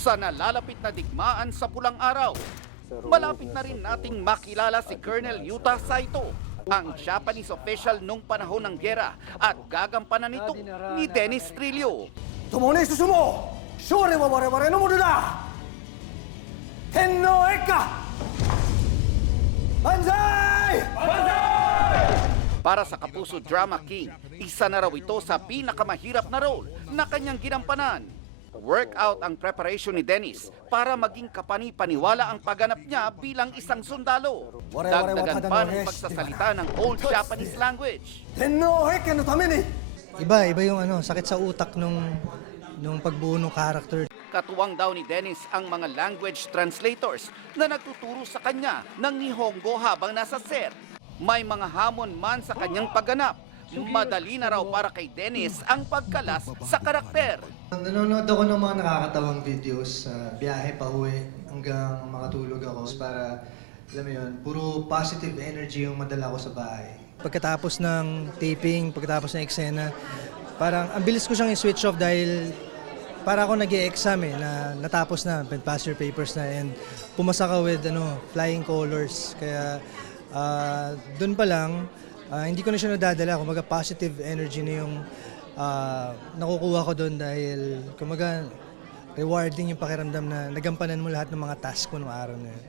sa nalalapit na digmaan sa pulang araw. Malapit na rin nating makilala si Colonel Yuta Saito, ang Japanese official nung panahon ng giyera at gagampanan nito ni Dennis Trillo. 共に進もう勝利は我々のものだ天皇陛下万歳 Para sa Kapuso Drama King, isa na raw ito sa pinakamahirap na role na kanyang ginampanan. Workout ang preparation ni Dennis para maging kapani-paniwala ang pagganap niya bilang isang sundalo. Dagdagan pa ng pagsasalita ng Old Japanese language. 天皇陛下のために Iba yung sakit sa utak nung pagbuo ng character. Katuwang daw ni Dennis ang mga language translators na nagtuturo sa kanya ng Nihongo habang nasa set. May mga hamon man sa kanyang pagganap. Madali na raw para kay Dennis ang pagkalas sa karakter. Nanonood ako ng mga nakakatawang videos sa biyahe pa uwi hanggang makatulog ako para, alam mo yun, puro positive energy yung madala ko sa bahay. Pagkatapos ng taping, pagkatapos ng eksena, parang ang bilis ko siyang i-switch off dahil para ako nag-e-exam na natapos na, pass your papers na, and pumasa ka with flying colors. Kaya doon pa lang, hindi ko na siya nadadala. Kumaga positive energy na yung nakukuha ko doon dahil kumaga rewarding yung pakiramdam na nagampanan mo lahat ng mga task mo ng araw na yun.